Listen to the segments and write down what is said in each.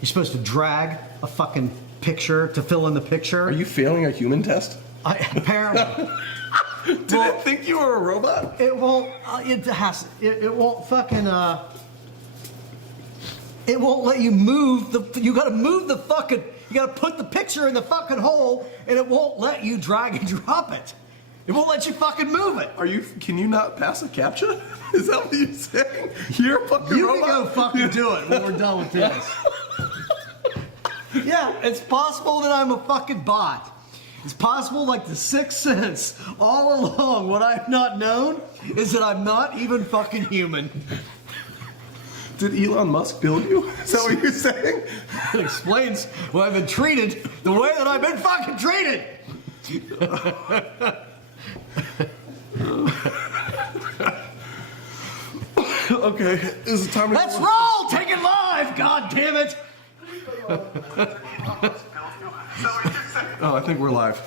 You're supposed to drag a fucking picture to fill in the picture. Are you failing a human test? Apparently. Did it think you were a robot? It won't. It won't fucking. It won't let you move the. You got to move the fucking. You got to put the picture in the fucking hole, and it won't let you drag and drop it. It won't let you fucking move it. Can you not pass a CAPTCHA? Is that what you're saying? You're a fucking You robot? can go fucking do it when we're done with this. Yeah, it's possible that I'm a fucking bot. It's possible, like the Sixth Sense, all along, what I've not known is that I'm not even fucking human. Did Elon Musk build you? Is that what you're saying? It explains why I've been treated the way that I've been fucking treated. Okay, is it time to Let's roll! Take it live! God damn it! Oh, I think we're live.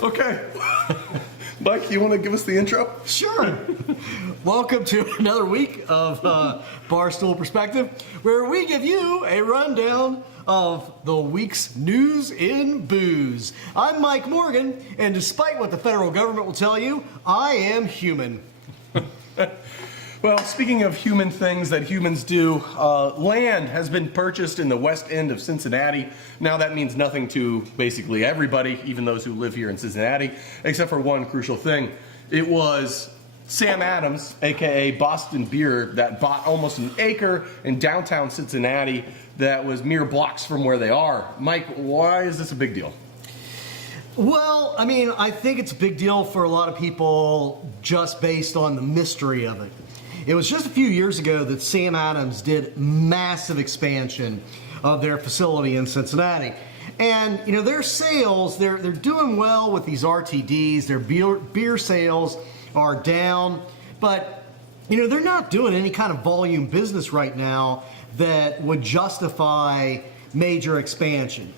Okay. Mike, you want to give us the intro? Sure. Welcome to another week of Barstool Perspective, where we give you a rundown of the week's news in booze. I'm Mike Morgan, and despite what the federal government will tell you, I am human. Well, speaking of human things that humans do, land has been purchased in the west end of Cincinnati. Now that means nothing to basically everybody, even those who live here in Cincinnati, except for one crucial thing. It was Sam Adams, aka Boston Beer, that bought almost an acre in downtown Cincinnati that was mere blocks from where they are. Mike, why is this a big deal? Well, I mean, I think it's a big deal for a lot of people just based on the mystery of it. It was just a few years ago that Sam Adams did massive expansion of their facility in Cincinnati. And, you know, their sales, they're doing well with these RTDs. Their beer sales are down. But, you know, they're not doing any kind of volume business right now that would justify major expansion.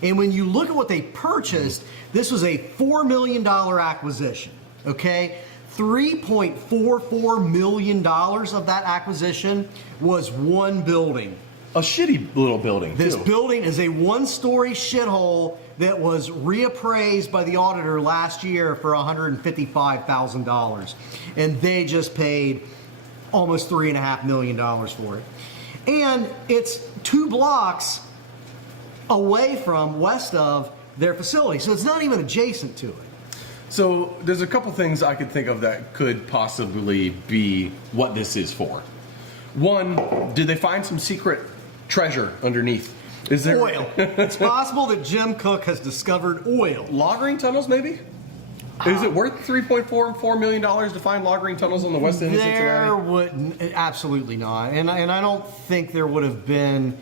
And when you look at what they purchased, this was a $4 million acquisition, okay? $3.44 million of that acquisition was one building. A shitty little building, This too. building is a one-story shithole that was reappraised by the auditor last year for $155,000. And they just paid almost $3.5 million for it. And it's 2 blocks away from, west of, their facility. So it's not even adjacent to it. So there's a couple things I could think of that could possibly be what this is for. One, did they find some secret treasure underneath? Is there Oil. It's possible that Jim Koch has discovered oil. lagering tunnels? Maybe. Is it worth $3.4 million to find lagering tunnels on the west end of There Cincinnati? wouldn't, absolutely not, and I don't think there would have been.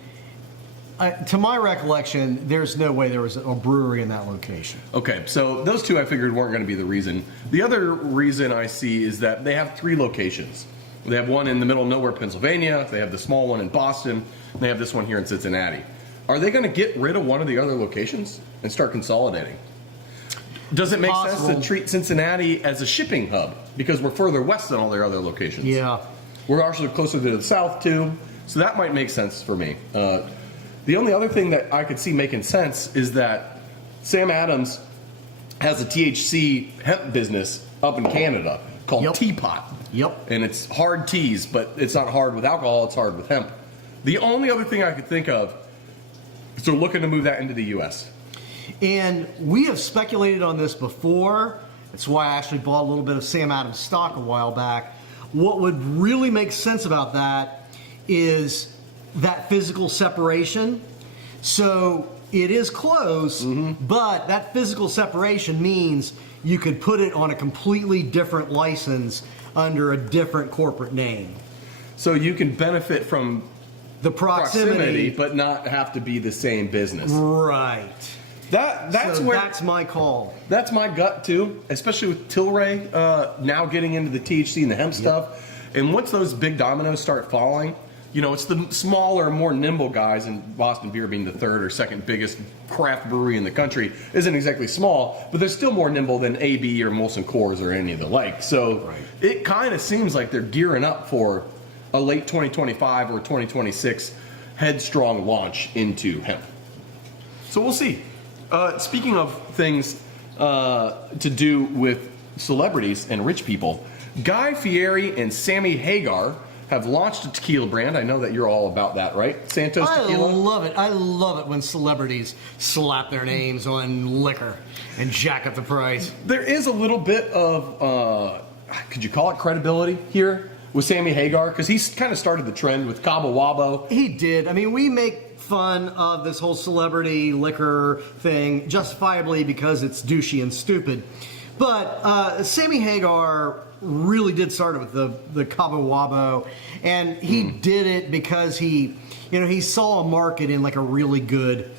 To my recollection, there's no way there was a brewery in that location. Okay, so those two I figured weren't going to be the reason. The other reason I see is that they have 3 locations. They have one in the middle of nowhere, Pennsylvania. They have the small one in Boston. And they have this one here in Cincinnati. Are they going to get rid of one of the other locations and start consolidating? Does it make sense to treat Cincinnati as a shipping hub because we're further west than all their other locations? Yeah. We're actually closer to the south too, so that might make sense for me. The only other thing that I could see making sense is that Sam Adams has a THC hemp business up in Canada called Teapot. Yep. And it's hard teas, but it's not hard with alcohol, it's hard with hemp. The only other thing I could think of is they're looking to move that into the U.S. And we have speculated on this before. That's why I actually bought a little bit of Sam Adams stock a while back. What would really make sense about that is that physical separation. So it is close, but that physical separation means you could put it on a completely different license under a different corporate name. So you can benefit from the proximity, but not have to be the same business. Right. That's my call. That's my gut too, especially with Tilray now getting into the THC and the hemp stuff. And once those big dominoes start falling, you know, it's the smaller, more nimble guys, and Boston Beer being the 3rd or 2nd biggest craft brewery in the country isn't exactly small, but they're still more nimble than AB or Molson Coors or any of the like. So it kind of seems like they're gearing up for a late 2025 or 2026 headstrong launch into hemp. So we'll see. Speaking of things to do with celebrities and rich people, Guy Fieri and Sammy Hagar have launched a tequila brand. I know that you're all about that, right? Santos Tequila? I love it. I love it when celebrities slap their names on liquor and jack up the price. There is a little bit of, could you call it credibility here with Sammy Hagar? Because he's kind of started the trend with Cabo Wabo. He did. I mean, we make fun of this whole celebrity liquor thing justifiably because it's douchey and stupid. But Sammy Hagar really did start it with the Cabo Wabo, and he did it because he saw a market in like a really good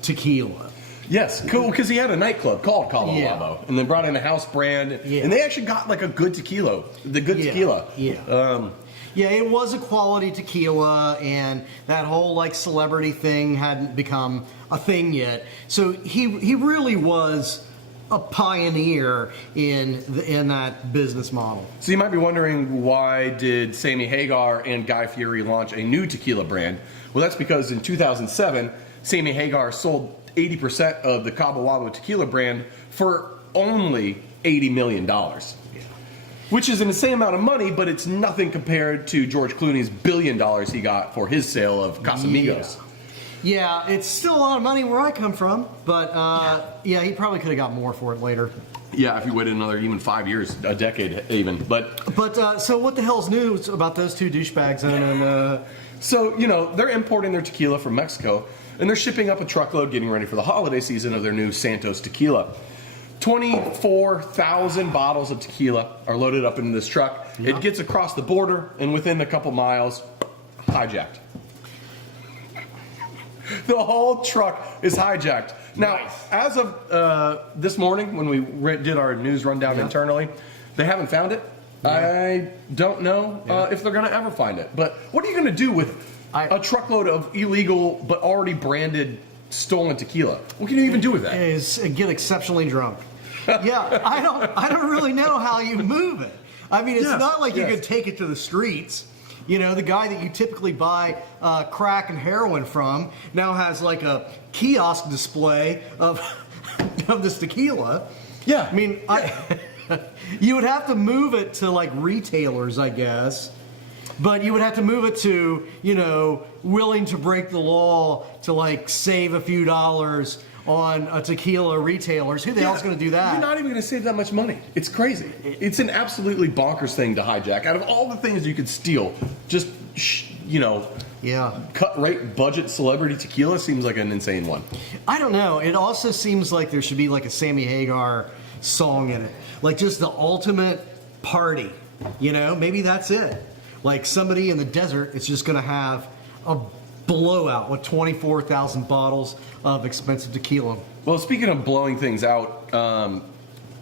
tequila. Yes, cool, because he had a nightclub called Cabo Wabo, and then brought in a house brand, and they actually got like a good tequila, tequila. Yeah. Yeah, it was a quality tequila, and that whole like celebrity thing hadn't become a thing yet. So he really was a pioneer in that business model. So you might be wondering, why did Sammy Hagar and Guy Fieri launch a new tequila brand? Well, that's because in 2007, Sammy Hagar sold 80% of the Cabo Wabo tequila brand for only $80 million. Which is an insane amount of money, but it's nothing compared to George Clooney's $1 billion he got for his sale of Casamigos. Yeah, it's still a lot of money where I come from, but yeah, he probably could have got more for it later. Yeah, if he waited another even 5 years, a decade even. But so what the hell's news about those two douchebags? So, they're importing their tequila from Mexico, and they're shipping up a truckload getting ready for the holiday season of their new Santos Tequila. 24,000 bottles of tequila are loaded up into this truck. Yep. It gets across the border, and within a couple miles, hijacked. The whole truck is hijacked. Now, as of this morning, when we did our news rundown internally, they haven't found it. I don't know if they're going to ever find it. But what are you going to do with a truckload of illegal but already branded stolen tequila? What can you even do with that? Is get exceptionally drunk. Yeah, I don't really know how you move it. I mean, it's not like you could take it to the streets. The guy that you typically buy crack and heroin from now has like a kiosk display of this tequila. Yeah. I mean, you would have to move it to like retailers, I guess. But you would have to move it to, willing to break the law to like save a few dollars on a tequila retailers. Who the hell's going to do that? You're not even going to save that much money. It's crazy. It's an absolutely bonkers thing to hijack. Out of all the things you could steal, just, cut rate budget celebrity tequila seems like an insane one. I don't know. It also seems like there should be like a Sammy Hagar song in it. Like just the ultimate party. Maybe that's it. Like somebody in the desert is just going to have a blowout with 24,000 bottles of expensive tequila. Well, speaking of blowing things out,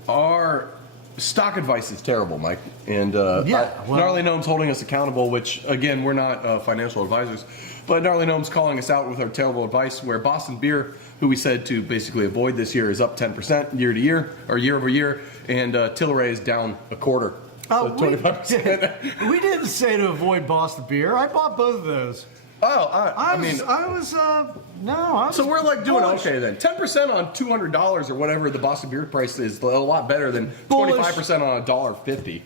our stock advice is terrible, Mike. And Gnarly Gnome's holding us accountable, which, again, we're not financial advisors. But Gnarly Gnome's calling us out with our terrible advice, where Boston Beer, who we said to basically avoid this year, is up 10% year to year, or year over year, and Tilray is down a quarter. So 25%. We didn't say to avoid Boston Beer. I bought both of those. Oh, so we're like doing okay then. 10% on $200 or whatever the Boston Beer price is a lot better than 25% on $1.50.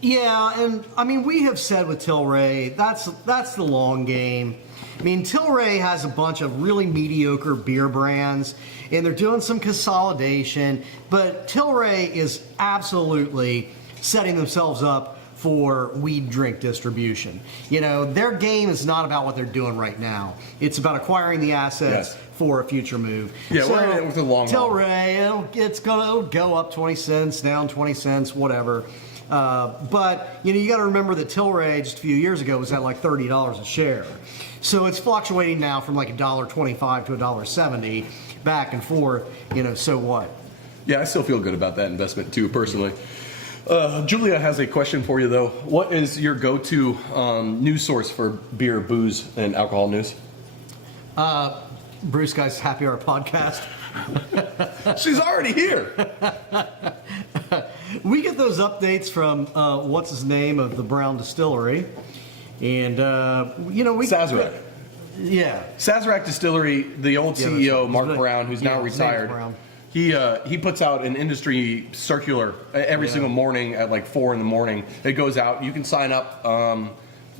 Yeah, and I mean we have said with Tilray that's the long game. I mean Tilray has a bunch of really mediocre beer brands, and they're doing some consolidation, but Tilray is absolutely setting themselves up for weed drink distribution. Their game is not about what they're doing right now. It's about acquiring the assets for a future move. Yeah, so we're in it with the long haul. Tilray, it'll go up 20 cents, down 20 cents, whatever. But you got to remember that Tilray just a few years ago was at like $30 a share. So it's fluctuating now from like $1.25 to $1.70 back and forth. So what? Yeah, I still feel good about that investment too, personally. Julia has a question for you, though. What is your go-to news source for beer, booze, and alcohol news? Bruce Guy's Happy Hour podcast. She's already here. We get those updates from what's his name of the Brown Distillery, And we Sazerac. Yeah. Sazerac Distillery, the old CEO, right. Mark Brown, who's now his name's retired, Brown. he puts out an industry circular every single morning at like 4 in the morning. It goes out. You can sign up.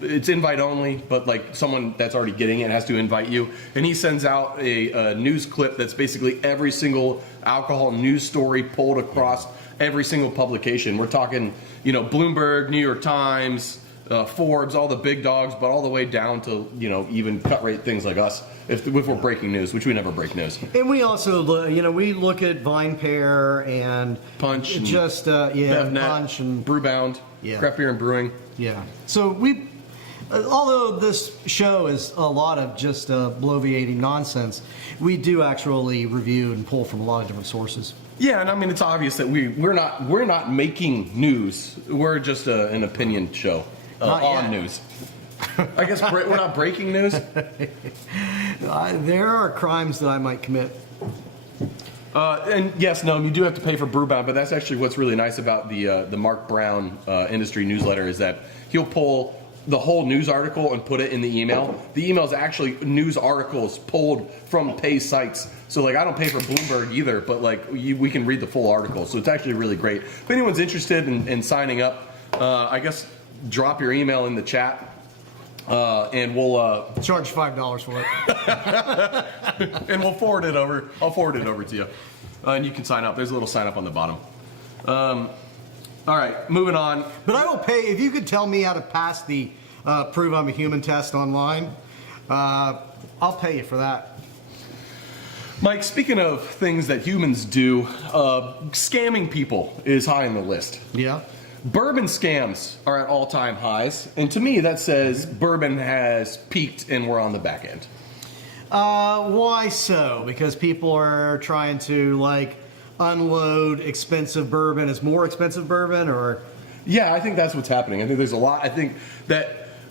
It's invite only, but like someone that's already getting it has to invite you. And he sends out a news clip that's basically every single alcohol news story pulled across every single publication. We're talking, Bloomberg, New York Times, Forbes, all the big dogs, but all the way down to, even cut rate things like us if we're breaking news, which we never break news. And we also, we look at Vine Pair and Punch and just, BevNet, Punch and Brewbound, Craft Beer and Brewing. Yeah. So although this show is a lot of just bloviating nonsense, we do actually review and pull from a lot of different sources. Yeah, and I mean it's obvious that we're not making news. We're just an opinion show on news. I guess we're not breaking news. There are crimes that I might commit. And yes, no, you do have to pay for Brewbound, but that's actually what's really nice about the Mark Brown industry newsletter is that he'll pull the whole news article and put it in the email. The email is actually news articles pulled from pay sites. So like I don't pay for Bloomberg either, but like we can read the full article. So it's actually really great. If anyone's interested in signing up, I guess drop your email in the chat, and we'll Charge $5 for it. and we'll forward it over. I'll forward it over to you, and you can sign up. There's a little sign up on the bottom. All right, moving on. But I will pay if you could tell me how to pass the prove I'm a human test online. I'll pay you for that. Mike, speaking of things that humans do, scamming people is high on the list. Yeah. Bourbon scams are at all-time highs, and to me that says bourbon has peaked and we're on the back end. Why so? Because people are trying to unload expensive bourbon as more expensive bourbon, or? Yeah, I think that's what's happening. I think there's a lot. I think the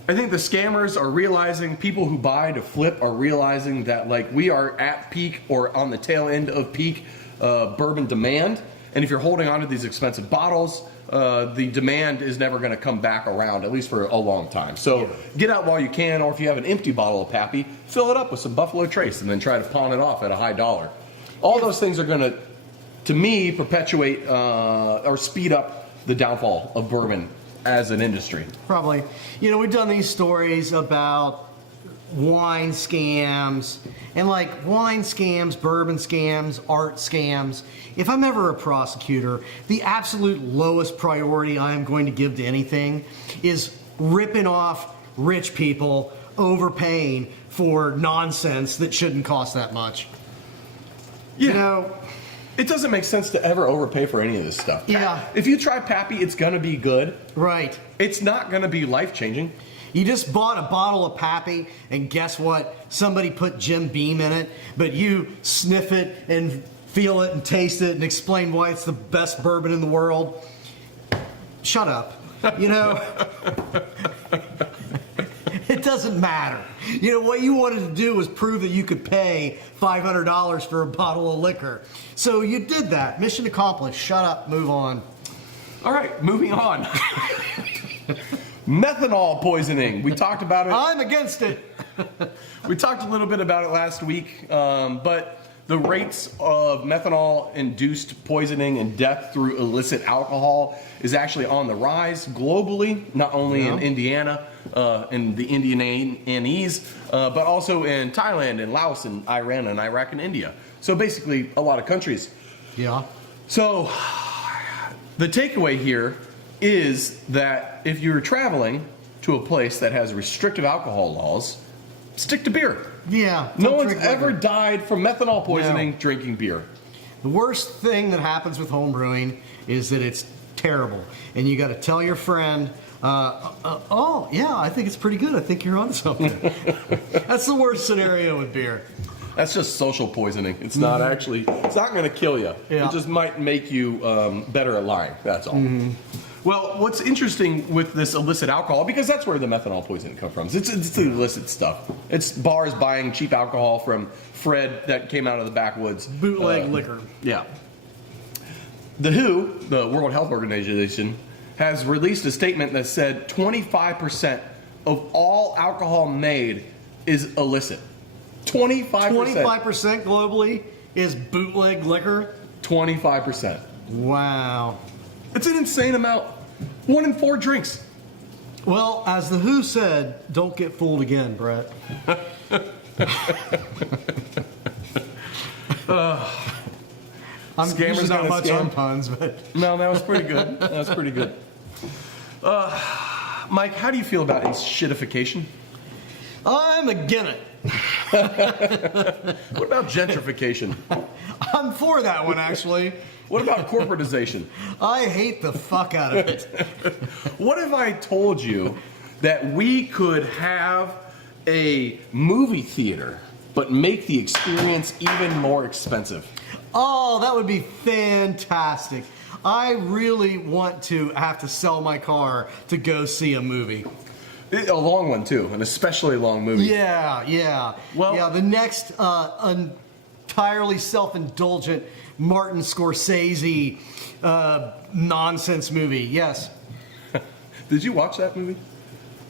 scammers are realizing, people who buy to flip are realizing that we are at peak or on the tail end of peak bourbon demand. And if you're holding on to these expensive bottles, the demand is never going to come back around, at least for a long time. So get out while you can, or if you have an empty bottle of Pappy, fill it up with some Buffalo Trace and then try to pawn it off at a high dollar. All those things are going to me, perpetuate or speed up the downfall of bourbon as an industry. Probably. We've done these stories about wine scams and wine scams, bourbon scams, art scams. If I'm ever a prosecutor, the absolute lowest priority I am going to give to anything is ripping off rich people overpaying for nonsense that shouldn't cost that much. Yeah. It doesn't make sense to ever overpay for any of this stuff. Yeah. If you try Pappy, it's going to be good. Right. It's not going to be life-changing. You just bought a bottle of Pappy, and guess what? Somebody put Jim Beam in it, but you sniff it and feel it and taste it and explain why it's the best bourbon in the world. Shut up. It doesn't matter. What you wanted to do was prove that you could pay $500 for a bottle of liquor. So you did that. Mission accomplished. Shut up. Move on. All right, moving on. Methanol poisoning. We talked about it. I'm against it. We talked a little bit about it last week, but the rates of methanol-induced poisoning and death through illicit alcohol is actually on the rise globally, not only in Indiana, in the Indianese, but also in Thailand and Laos and Iran and Iraq and India. So basically a lot of countries. Yeah. So the takeaway here is that if you're traveling to a place that has restrictive alcohol laws, stick to beer. Yeah. No one's ever died from methanol poisoning drinking beer. The worst thing that happens with home brewing is that it's terrible. And you got to tell your friend, oh, yeah, I think it's pretty good. I think you're on something. That's the worst scenario with beer. That's just social poisoning. It's not actually, it's not going to kill you. Yeah. It just might make you better at lying. That's all. Mm-hmm. Well, what's interesting with this illicit alcohol, because that's where the methanol poisoning comes from. It's the illicit stuff. It's bars buying cheap alcohol from Fred that came out of the backwoods. Bootleg liquor. Yeah. The WHO, the World Health Organization, has released a statement that said 25% of all alcohol made is illicit. 25%. 25% globally is bootleg liquor. 25%. Wow. It's an insane amount. 1 in 4 drinks. Well, as the Who said, don't get fooled again, Brett. I'm Scammers usually not gonna much scam. on puns, but No, that was pretty good. That was pretty good. Mike, how do you feel about shitification? I'm against it. What about gentrification? I'm for that one, actually. What about corporatization? I hate the fuck out of it. What if I told you that we could have a movie theater, but make the experience even more expensive? Oh, that would be fantastic. I really want to have to sell my car to go see a movie. A long one, too. An especially long movie. Yeah. Well- yeah, the next entirely self-indulgent Martin Scorsese nonsense movie. Yes. Did you watch that movie?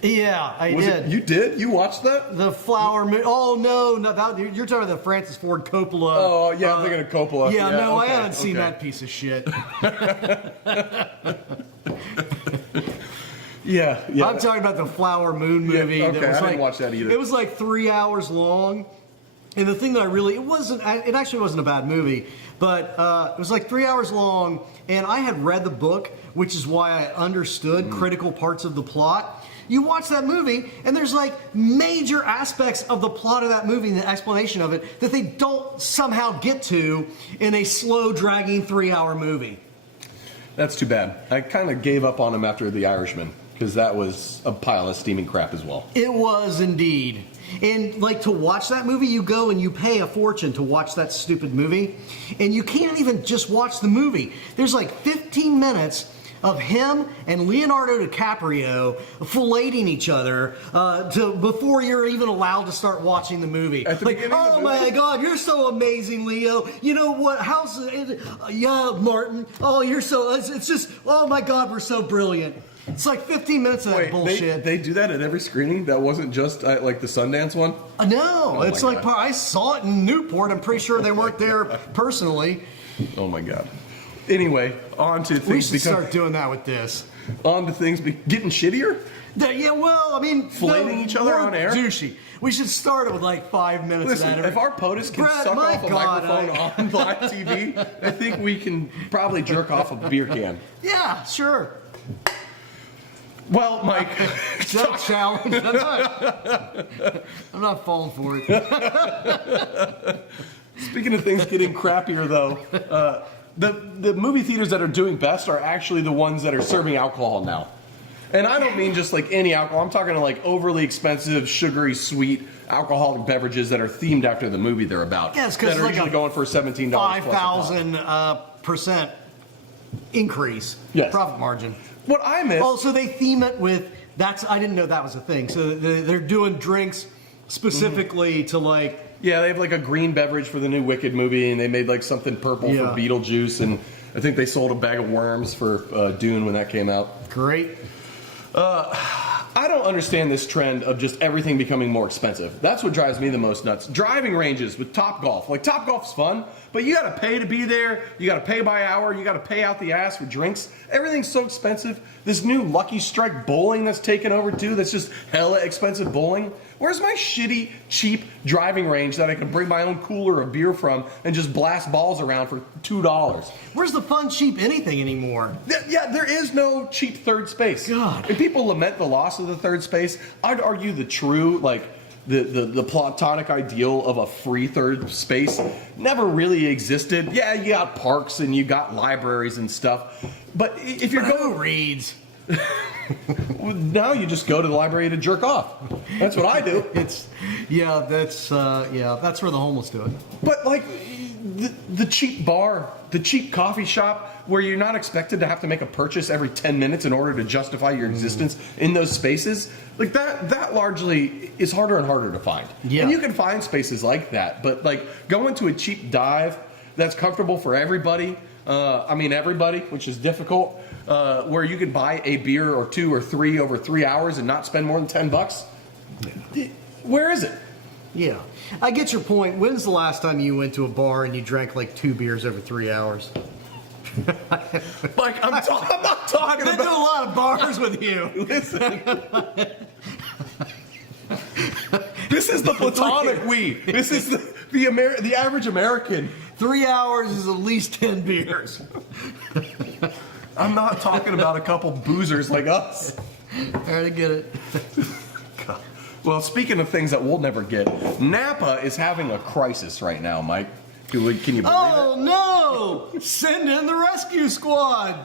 Yeah, I did. You did? You watched that? The Flower Moon. Oh, no, that, you're talking about the Francis Ford Coppola. Oh, yeah, I'm thinking of Coppola. Yeah, no, okay, I haven't seen okay. that piece of shit. Yeah. I'm talking about the Flower Moon movie. Yeah, okay, that was I didn't watch that either. It was like 3 hours long. And the thing that it actually wasn't a bad movie, but it was like 3 hours long, and I had read the book, which is why I understood critical parts of the plot. You watch that movie, and there's like major aspects of the plot of that movie and the explanation of it that they don't somehow get to in a slow, dragging 3 hour movie. That's too bad. I kind of gave up on him after The Irishman, because that was a pile of steaming crap as well. It was indeed. And like to watch that movie, you go and you pay a fortune to watch that stupid movie, and you can't even just watch the movie. There's like 15 minutes of him and Leonardo DiCaprio filleting each other before you're even allowed to start watching the movie. At the Like, beginning of the oh my movie? God, you're so amazing, Leo. You know what? Yeah, Martin. Oh, you're so. It's just. Oh my God, we're so brilliant. It's like 15 minutes of that Wait, bullshit. they do that at every screening? That wasn't just like the Sundance one? No, it's my like God. I saw it in Newport. I'm pretty sure they weren't there personally. Oh my God. Anyway, on to We things should start doing that with this. getting shittier? Yeah, well, I mean, Filleting each other more on air? douchey. We should start it with like 5 minutes Listen, of that. if our POTUS can Brett, suck my off a God, microphone on live TV, I think we can probably jerk off a beer can. Yeah, sure. Well, Mike, Is that a challenge? I'm not falling for it. speaking of things getting crappier, though, the movie theaters that are doing best are actually the ones that are serving alcohol now. And I don't mean just like any alcohol. I'm talking like overly expensive, sugary, sweet alcoholic beverages that are themed after the movie they're about. Yes, 'cause that are like usually a going for $17 plus a pop. 5,000% increase. Yes. Profit margin. What I miss. Oh, so they theme it with I didn't know that was a thing. So they're doing drinks specifically to like. Yeah, they have like a green beverage for the new Wicked movie, and they made like something purple Yeah. for Beetlejuice, and I think they sold a bag of worms for Dune when that came out. Great. I don't understand this trend of just everything becoming more expensive. That's what drives me the most nuts. Driving ranges with Topgolf. Like, Topgolf's fun, but you gotta pay to be there. You gotta pay by hour. You gotta pay out the ass for drinks. Everything's so expensive. This new Lucky Strike bowling that's taken over, too, that's just hella expensive bowling. Where's my shitty, cheap driving range that I can bring my own cooler of beer from and just blast balls around for $2? Where's the fun, cheap anything anymore? Yeah, there is no cheap third space. God. And people lament the loss of the third space. I'd argue the true, like, the platonic ideal of a free third space never really existed. Yeah, you got parks and you got libraries and stuff. But if you're Who going... reads? Now you just go to the library to jerk off. That's what I do. That's where the homeless do it. But like the cheap bar, the cheap coffee shop, where you're not expected to have to make a purchase every 10 minutes in order to justify your existence in those spaces, like that largely is harder and harder to find. Yeah. And you can find spaces like that, but like going to a cheap dive that's comfortable for everybody, I mean everybody, which is difficult, where you could buy a beer or 2 or 3 over 3 hours and not spend more than $10. Where is it? Yeah. I get your point. When's the last time you went to a bar and you drank like 2 beers over 3 hours? Like, I'm not talking I've been to a about... lot of bars with you. Listen. This is the platonic we. This is the average American. 3 hours is at least 10 beers. I'm not talking about a couple boozers like us. All right, I get it. Well, speaking of things that we'll never get, Napa is having a crisis right now, Mike. Can you believe Oh, no! Send in the rescue squad!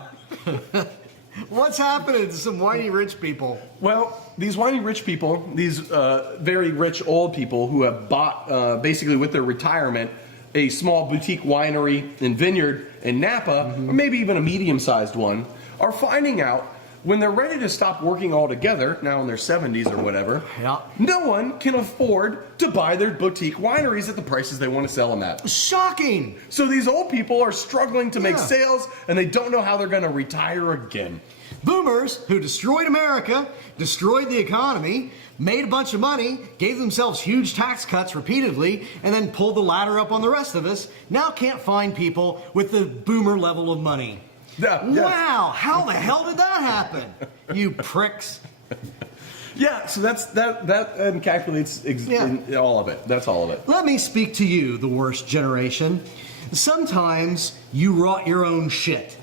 What's happening to some whiny rich people? Well, these whiny rich people, these very rich old people who have bought, basically with their retirement, a small boutique winery and vineyard in Napa, or maybe even a medium-sized one, are finding out when they're ready to stop working altogether, now in their 70s or whatever, no one can afford to buy their boutique wineries at the prices they want to sell them at. Shocking! So these old people are struggling to make sales, and they don't know how they're going to retire again. Boomers who destroyed America, destroyed the economy, made a bunch of money, gave themselves huge tax cuts repeatedly, and then pulled the ladder up on the rest of us, now can't find people with the boomer level of money. Yeah, yes. Wow, how the hell did that happen? You pricks. Yeah, so that encapsulates all of it. That's all of it. Let me speak to you, the worst generation. Sometimes you rot your own shit.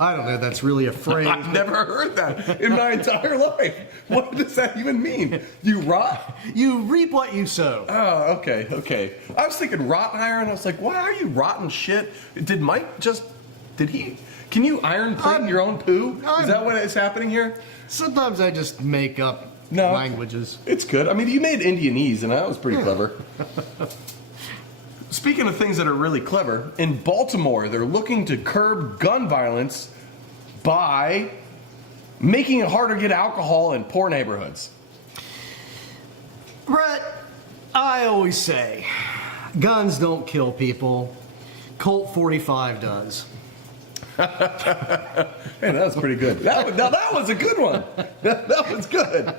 I don't know, that's really a phrase. I've never heard that in my entire life. What does that even mean? You rot? You reap what you sow. Oh, okay. I was thinking rot iron. I was like, why are you rotting shit? Did Mike just... Can you iron plate your own poo? Is that what is happening here? Sometimes I just make up languages. It's good. I mean, you made Indianese, and that was pretty clever. Speaking of things that are really clever, in Baltimore, they're looking to curb gun violence by making it harder to get alcohol in poor neighborhoods. Brett, I always say, guns don't kill people. Colt 45 does. Hey, that was pretty good. That was a good one. That was good.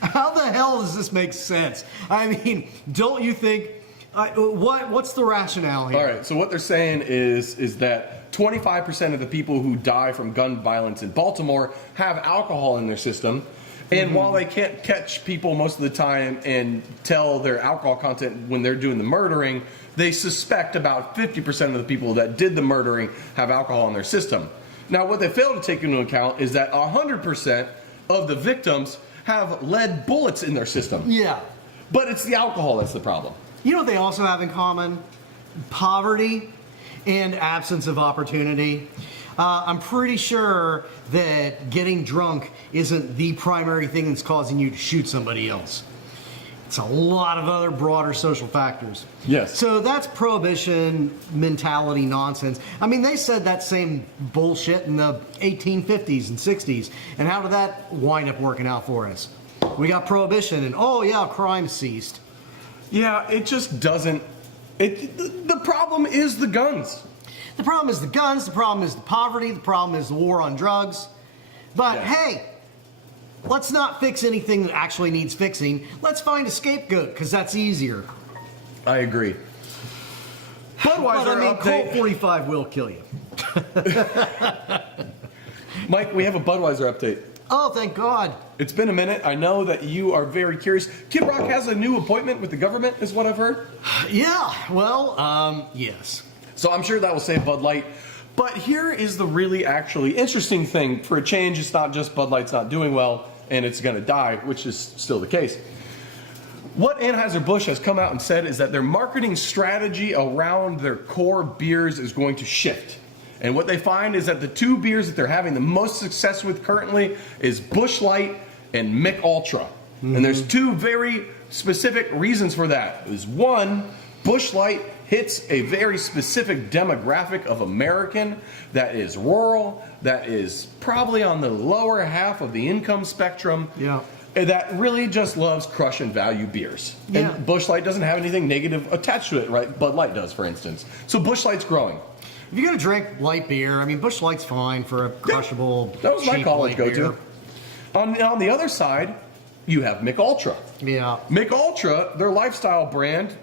How the hell does this make sense? I mean, don't you think... what's the rationale here? All right, so what they're saying is that 25% of the people who die from gun violence in Baltimore have alcohol in their system. And while they can't catch people most of the time and tell their alcohol content when they're doing the murdering, they suspect about 50% of the people that did the murdering have alcohol in their system. Now, what they fail to take into account is that 100% of the victims have lead bullets in their system. Yeah. But it's the alcohol that's the problem. You know what they also have in common? Poverty and absence of opportunity. I'm pretty sure that getting drunk isn't the primary thing that's causing you to shoot somebody else. It's a lot of other broader social factors. Yes. So that's prohibition mentality nonsense. I mean, they said that same bullshit in the 1850s and 60s. And how did that wind up working out for us? We got prohibition and, crime ceased. Yeah, it just doesn't. The problem is the guns. The problem is the guns, the problem is the poverty, the problem is the war on drugs. But hey, let's not fix anything that actually needs fixing. Let's find a scapegoat, because that's easier. I agree. Budweiser update. Colt 45 will kill you. Mike, we have a Budweiser update. Oh, thank God. It's been a minute. I know that you are very curious. Kid Rock has a new appointment with the government, is what I've heard. Yeah, well, yes. So I'm sure that will save Bud Light. But here is the really actually interesting thing. For a change, it's not just Bud Light's not doing well and it's going to die, which is still the case. What Anheuser-Busch has come out and said is that their marketing strategy around their core beers is going to shift. And what they find is that the two beers that they're having the most success with currently is Busch Light and Mich Ultra. Mm-hmm. And there's two very specific reasons for that. Is one, Busch Light hits a very specific demographic of American that is rural, that is probably on the lower half of the income spectrum. Yeah. That really just loves crush and value beers. Yeah. And Busch Light doesn't have anything negative attached to it, right? Bud Light does, for instance. So Busch Light's growing. if you're gonna drink light beer, I mean, Busch Light's fine for a crushable. That was my cheap college light go-to. beer. On the other side, you have Mich Ultra. Yeah. Mich Ultra, their lifestyle brand,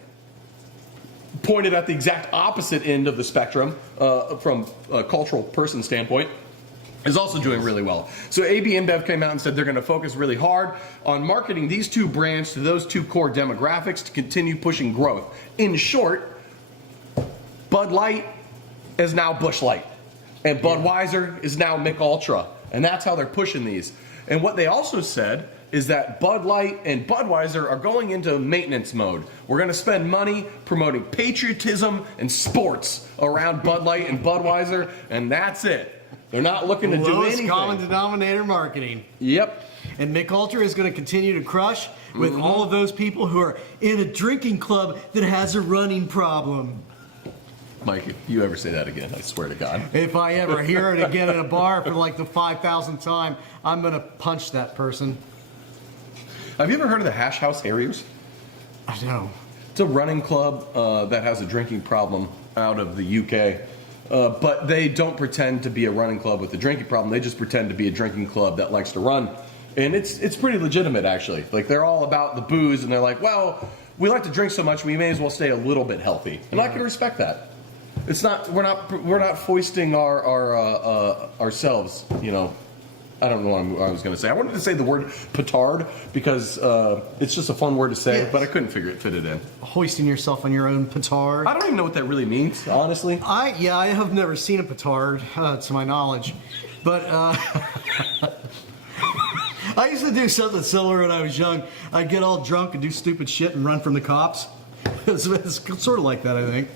pointed at the exact opposite end of the spectrum from a cultural person standpoint, is also doing really well. So AB InBev came out and said they're going to focus really hard on marketing these two brands to those two core demographics to continue pushing growth. In short, Bud Light is now Busch Light, and Budweiser is now Mich Ultra, and that's how they're pushing these. And what they also said is that Bud Light and Budweiser are going into maintenance mode. We're going to spend money promoting patriotism and sports around Bud Light and Budweiser, and that's it. They're not looking to do Lowest anything. common denominator marketing. Yep. And Mich Ultra is going to continue to crush with all of those people who are in a drinking club that has a running problem. Mike, if you ever say that again, I swear to God. If I ever hear it again in a bar for like the 5,000th time, I'm going to punch that person. Have you ever heard of the Hash House Harriers? I know. It's a running club that has a drinking problem out of the UK. But they don't pretend to be a running club with a drinking problem. They just pretend to be a drinking club that likes to run. And it's pretty legitimate, actually. Like, they're all about the booze, and they're like, well, we like to drink so much, we may as well stay a little bit healthy. And I can respect that. It's not, we're not foisting our ourselves, you know. I don't know what I was going to say. I wanted to say the word petard because it's just a fun word to say, Yes. but I couldn't fit it in. Hoisting yourself on your own petard. I don't even know what that really means, honestly. I have never seen a petard, to my knowledge, but I used to do something similar when I was young. I'd get all drunk and do stupid shit and run from the cops. It's sort of like that, I think.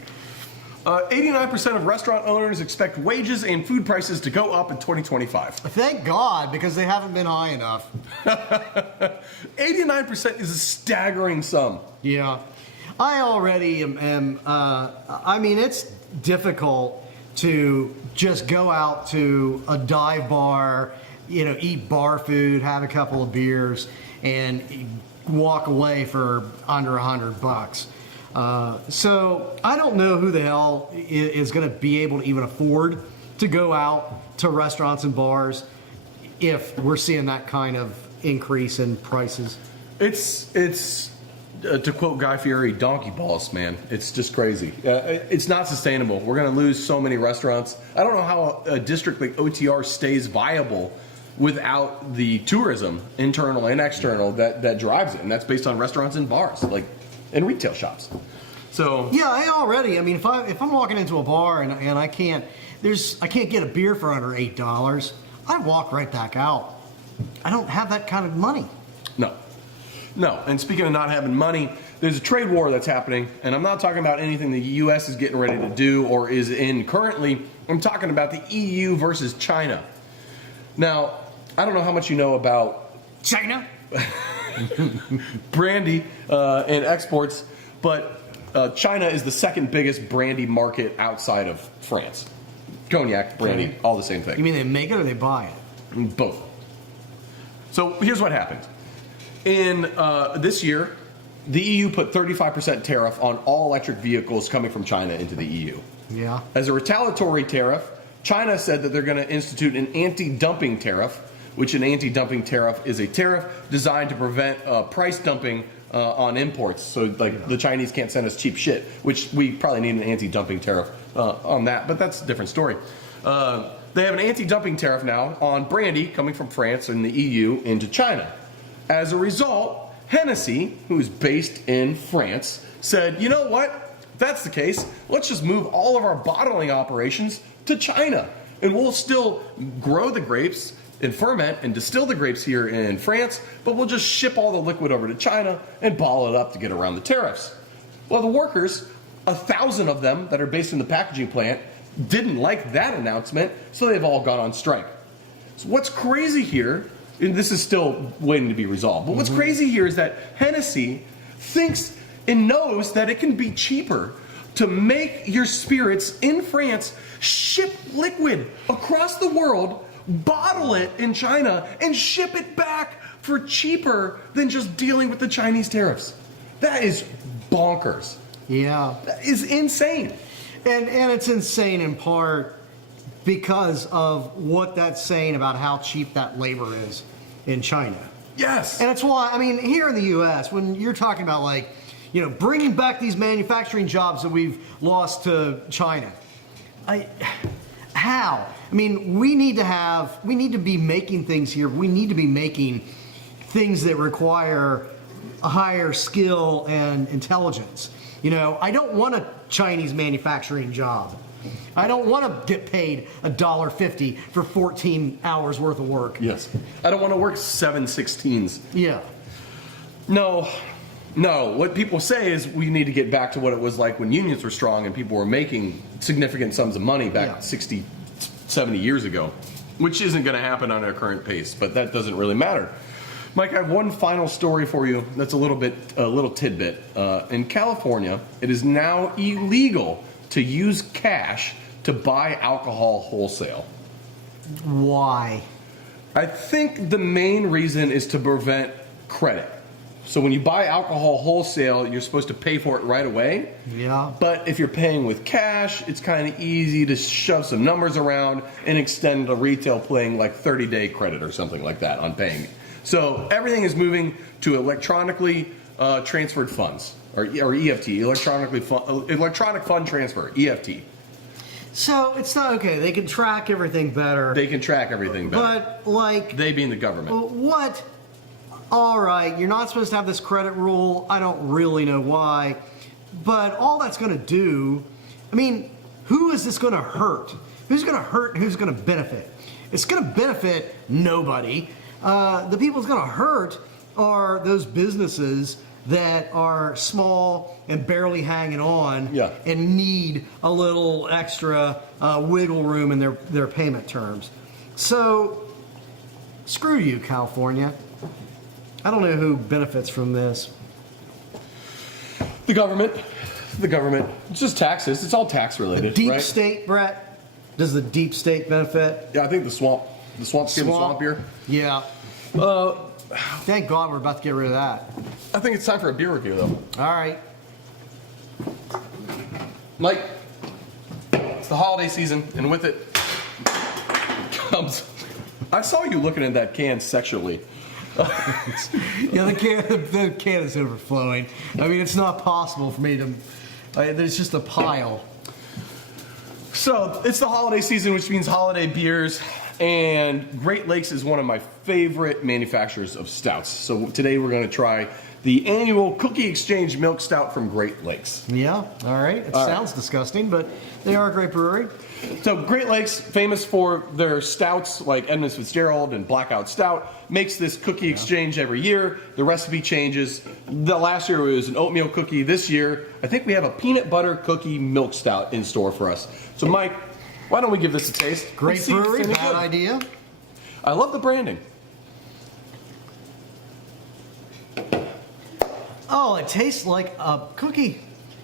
89% of restaurant owners expect wages and food prices to go up in 2025. Thank God, because they haven't been high enough. 89% is a staggering sum. Yeah. I already am I mean, it's difficult to just go out to a dive bar, you know, eat bar food, have a couple of beers, and walk away for under $100. So I don't know who the hell is going to be able to even afford to go out to restaurants and bars if we're seeing that kind of increase in prices. It's to quote Guy Fieri, donkey balls, man. It's just crazy. It's not sustainable. We're going to lose so many restaurants. I don't know how a district like OTR stays viable without the tourism, internal and external, that drives it, and that's based on restaurants and bars, like, and retail shops. So yeah, I mean, if I'm walking into a bar and I can't get a beer for under $8, I walk right back out. I don't have that kind of money. No. And speaking of not having money, there's a trade war that's happening, and I'm not talking about anything the U.S. is getting ready to do or is in currently. I'm talking about the EU versus China. Now, I don't know how much you know about China. brandy and exports, but China is the second biggest brandy market outside of France. Cognac, brandy, all the same thing. You mean they make it or they buy it? Both. So here's what happened. In this year, the EU put 35% tariff on all electric vehicles coming from China into the EU. Yeah. As a retaliatory tariff, China said that they're going to institute an anti-dumping tariff, which an anti-dumping tariff is a tariff designed to prevent price dumping on imports. So, like, the Chinese can't send us cheap shit, which we probably need an anti-dumping tariff on that, but that's a different story. They have an anti-dumping tariff now on brandy coming from France and the EU into China. As a result, Hennessy, who's based in France, said, you know what? If that's the case, let's just move all of our bottling operations to China. And we'll still grow the grapes and ferment and distill the grapes here in France, but we'll just ship all the liquid over to China and bottle it up to get around the tariffs. Well, the workers, 1,000 of them that are based in the packaging plant, didn't like that announcement, so they've all gone on strike. So what's crazy here, and this is still waiting to be resolved, but what's crazy here is that Hennessy thinks and knows that it can be cheaper to make your spirits in France, ship liquid across the world, bottle it in China, and ship it back for cheaper than just dealing with the Chinese tariffs. That is bonkers. Yeah. That is insane. And it's insane in part because of what that's saying about how cheap that labor is in China. Yes. And it's why, I mean, here in the U.S., when you're talking about like, you know, bringing back these manufacturing jobs that we've lost to China, how? I mean, we need to be making things here. We need to be making things that require a higher skill and intelligence. You know, I don't want a Chinese manufacturing job. I don't want to get paid $1.50 for 14 hours worth of work. Yes. I don't want to work 7/16s. Yeah. No. What people say is we need to get back to what it was like when unions were strong and people were making significant sums of money back 60, 70 years ago, which isn't going to happen on our current pace, but that doesn't really matter. Mike, I have one final story for you that's a little tidbit. In California, it is now illegal to use cash to buy alcohol wholesale. Why? I think the main reason is to prevent credit. So when you buy alcohol wholesale, you're supposed to pay for it right away. Yeah. But if you're paying with cash, it's kind of easy to shove some numbers around and extend the retail playing like 30-day credit or something like that on paying. So everything is moving to electronically transferred funds, or EFT, electronic fund transfer, EFT. So it's not okay. They can track everything better. They can track everything better. But like, They being the government. what? All right, you're not supposed to have this credit rule. I don't really know why, but all that's going to do, I mean, who is this going to hurt? Who's going to hurt and who's going to benefit? It's going to benefit nobody. The people it's going to hurt are those businesses that are small and barely hanging on and need a little extra wiggle room in their payment terms. So, screw you, California. I don't know who benefits from this. The government. It's just taxes. It's all tax related. Deep right? state, Brett? Does the deep state benefit? Yeah, I think the swamp's getting swampier. Yeah. Thank God we're about to get rid of that. I think it's time for a beer review, though. All right. Mike, it's the holiday season, and with it comes. I saw you looking at that can sexually. Yeah, the can is overflowing. I mean, it's not possible for me to. There's just a pile. So it's the holiday season, which means holiday beers. And Great Lakes is one of my favorite manufacturers of stouts. So today we're going to try the annual Cookie Exchange Milk Stout from Great Lakes. Yeah, all right. It sounds disgusting, but they are a great brewery. So Great Lakes, famous for their stouts like Edmunds Fitzgerald and Blackout Stout, makes this cookie exchange every year. The recipe changes. The last year it was an oatmeal cookie. This year, I think we have a peanut butter cookie milk stout in store for us. So Mike, why don't we give this a taste? Great brewery, bad idea. I love the branding. Oh, it tastes like a cookie.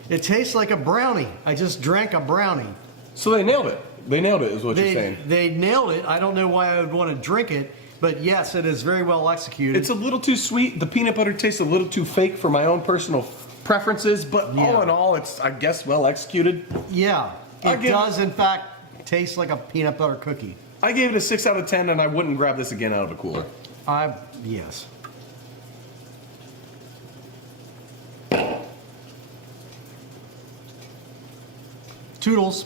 It tastes like a brownie. I just drank a brownie. So they nailed it. They nailed it, is what you're saying. They nailed it. I don't know why I would want to drink it, but yes, it is very well executed. It's a little too sweet. The peanut butter tastes a little too fake for my own personal preferences, but all in all, it's, I guess, well executed. Yeah, it does, in fact, taste like a peanut butter cookie. I gave it a 6 out of 10, and I wouldn't grab this again out of a cooler. Yes. Toodles.